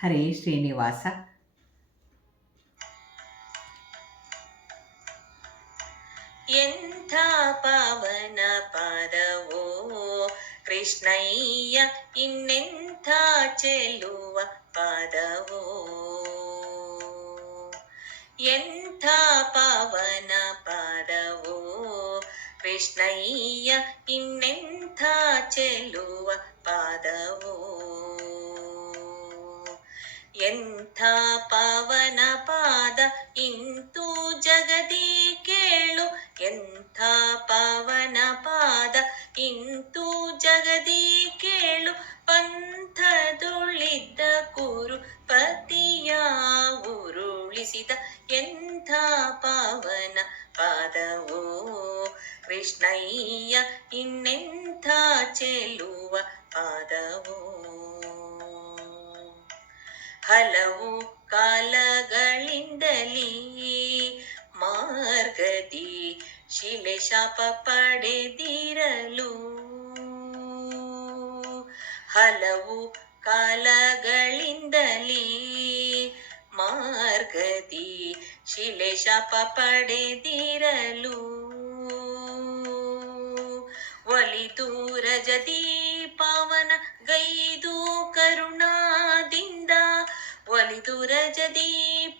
ಹರೇ ಶ್ರೀನಿವಾಸ. ಎಂಥ ಪಾವನ ಪಾದವೋ ಕೃಷ್ಣಯ್ಯ, ಇನ್ನೆಂಥ ಚೆಲುವ ಪಾದವೋ. ಎಂಥ ಪಾವನ ಪಾದವೋ ಕೃಷ್ಣಯ್ಯ, ಇನ್ನೆಂಥ ಚೆಲುವ ಪಾದವೋ. ಎಂಥ ಪಾವನ ಪಾದ ಇಂತು ಜಗದಿ ಕೇಳು, ಎಂಥ ಪಾವನ ಪಾದ ಇಂತು ಜಗದಿ ಕೇಳು. ಪಂಥದೊಳಿದ್ದ ಕುರು ಪತಿಯ ಉರುಳಿಸಿದ ಎಂಥ ಪಾವನ ಪಾದವೋ ಕೃಷ್ಣಯ್ಯ, ಇನ್ನೆಂಥ ಚೆಲುವ ಪಾದವೋ. ಹಲವು ಕಾಲಗಳಿಂದಲೀ ಮಾರ್ಗದಿ ಶಿಲೆ ಶಾಪ ಪಡೆದಿರಲು, ಹಲವು ಕಾಲಗಳಿಂದಲೀ ಮಾರ್ಗದಿ ಶಿಲೆ ಶಾಪ ಪಡೆದಿರಲು. ಒಲಿದು ರಜದಿ ಪಾವನ ಗೈದು ಕರುಣಾದಿಂದ, ಒಲಿದು ರಜದಿ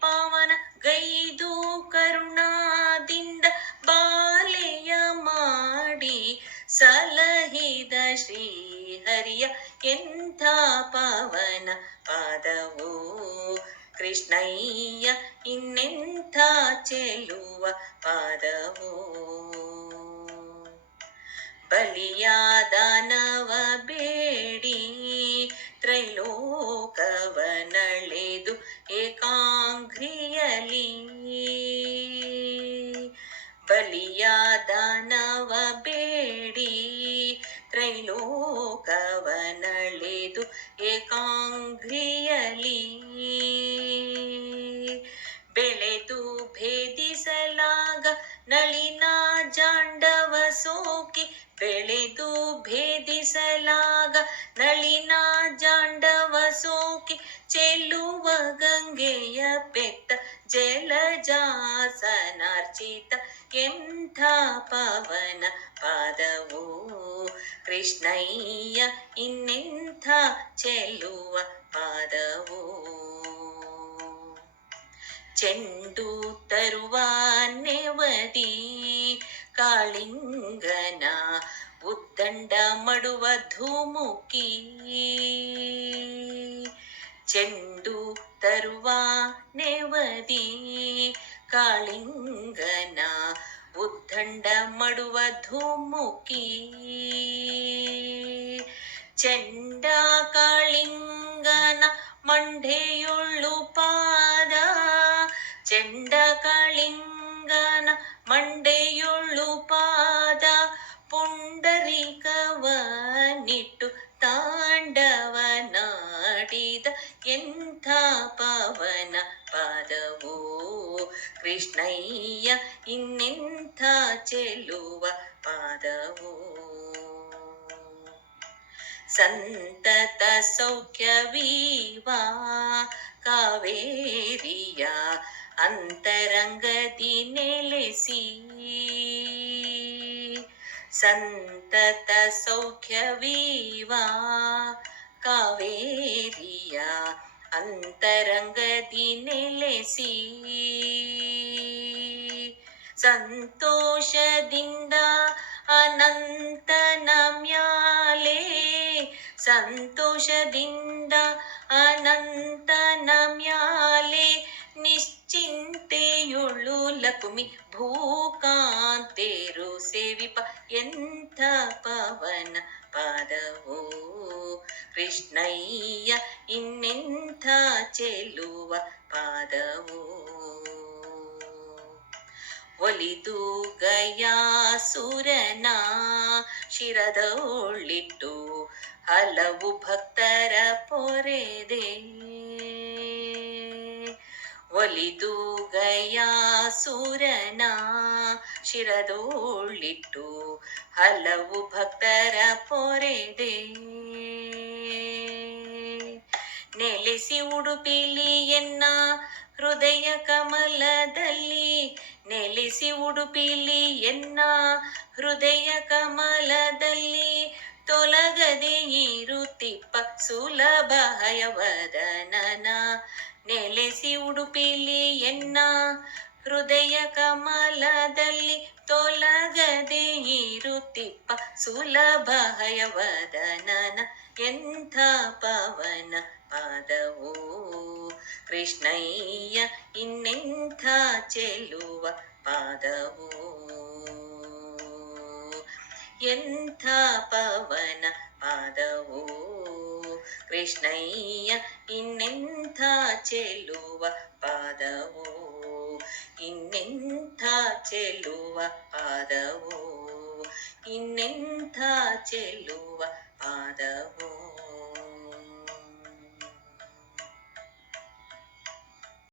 ಪಾವನ ಗೈದು ಕರುಣಾದಿಂದ, ಬಾಲೆಯ ಮಾಡಿ ಸಲಹಿದ ಶ್ರೀಹರಿಯ ಎಂಥ ಪಾವನ ಪಾದವೋ ಕೃಷ್ಣಯ್ಯ, ಇನ್ನೆಂಥ ಚೆಲುವ ಪಾದವೋ. ಬಲಿಯಾದಾನವ ಬೇಡಿ ತ್ರೈಲೋಕವನಳೆದು ಏಕಾಂಘ್ರಿಯಲಿ, ಬಲಿಯಾದಾನವ ಬೇಡಿ ತ್ರೈಲೋಕವನಳೆದು ಏಕಾಂಘ್ರಿಯಲಿ. ಬೆಳೆದು ಭೇದಿಸಲಾಗ ನಳಿನ ಜಾಂಡವ ಸೋಕಿ, ಬೆಳೆದು ಭೇದಿಸಲಾಗ ನಳಿನ ಜಾಂಡವ ಸೋಕಿ, ಚೆಲ್ಲುವ ಗಂಗೆಯ ಪೆತ್ತ ಜಲಜಾಸನಾರ್ಚಿತ ಎಂಥ ಪಾವನ ಪಾದವೋ ಕೃಷ್ಣಯ್ಯ, ಇನ್ನೆಂಥ ಚೆಲ್ಲುವ ಪಾದವೋ. ಚೆಂಡು ತರುವ ನೆವದಿ ಕಾಳಿಂಗನ ಉದ್ದಂಡ ಮಡುವ ಧೂಮುಕಿ, ಚೆಂಡು ತರುವ ನೆವದಿ ಕಾಳಿಂಗನ ಉದ್ದಂಡ ಮಡುವ ಧೂಮುಕಿ. ಚೆಂಡ ಕಾಳಿಂಗನ ಮಂಡೆಯೊಳ್ಳು ಪಾದ, ಚೆಂಡ ಕಾಳಿಂಗನ ಮಂಡೆಯೊಳ್ಳು ಪಾದ, ಪುಂಡರೀಕವನಿಟ್ಟು ತಾಂಡವನಾಡಿದ ಎಂಥ ಪಾವನ ಪಾದವೋ ಕೃಷ್ಣಯ್ಯ, ಇನ್ನೆಂಥ ಚೆಲುವ ಪಾದವೋ. ಸಂತತ ಸೌಖ್ಯವೀವಾ ಕಾವೇರಿಯ ಅಂತರಂಗದಿ ನೆಲೆಸಿ, ಸಂತತ ಸೌಖ್ಯವೀವಾ ಕಾವೇರಿಯ ಅಂತರಂಗದಿ ನೆಲೆಸಿ. ಸಂತೋಷದಿಂದ ಅನಂತನ ಮ್ಯಾಲೆ, ಸಂತೋಷದಿಂದ ಅನಂತನ ಮ್ಯಾಲೆ, ನಿಶ್ಚಿಂತೆಯುಳ್ಳು ಲಕುಮಿ ಭೂಕಾಂತೇರು ಸೇವಿಪ ಎಂಥ ಪಾವನ ಪಾದವೋ ಕೃಷ್ಣಯ್ಯ, ಇನ್ನೆಂಥ ಚೆಲುವ ಪಾದವೋ. ಒಲಿದು ಗಯಾಸುರನ ಶಿರದೊಳ್ಳಿಟ್ಟು ಹಲವು ಭಕ್ತರ ಪೊರೆದೆ, ಒಲಿದು ಗಯಾಸುರನ ಶಿರದೊಳ್ಳಿಟ್ಟು ಹಲವು ಭಕ್ತರ ಪೊರೆದೆ. ನೆಲೆಸಿ ಉಡುಪಿಲಿ ಎನ್ನ ಹೃದಯ ಕಮಲದಲ್ಲಿ, ನೆಲೆಸಿ ಉಡುಪಿಲಿ ಎನ್ನ ಹೃದಯ ಕಮಲದಲ್ಲಿ, ತೊಲಗದೆ ಇರುತ್ತಿಪ್ಪ ಸುಲಭ ಹಯವದನನ. ನೆಲೆಸಿ ಉಡುಪಿಲಿ ಎನ್ನ ಹೃದಯ ಕಮಲದಲ್ಲಿ, ತೊಲಗದೆ ಇರುತ್ತಿಪ್ಪ ಸುಲಭ ಹಯವದನನ. ಎಂಥ ಪವನ ಪಾದವೋ ಕೃಷ್ಣಯ್ಯ, ಇನ್ನೆಂಥ ಚೆಲುವ ಪಾದವೋ. ಎಂಥ ಪವನ ಪಾದವೋ ಕೃಷ್ಣಯ್ಯ, ಇನ್ನೆಂಥ ಚೆಲುವ ಪಾದವೋ. ಇನ್ನೆಂಥ ಚೆಲುವ ಪಾದವೋ, ಇನ್ನೆಂಥ ಚೆಲುವ ಪಾದವೋ.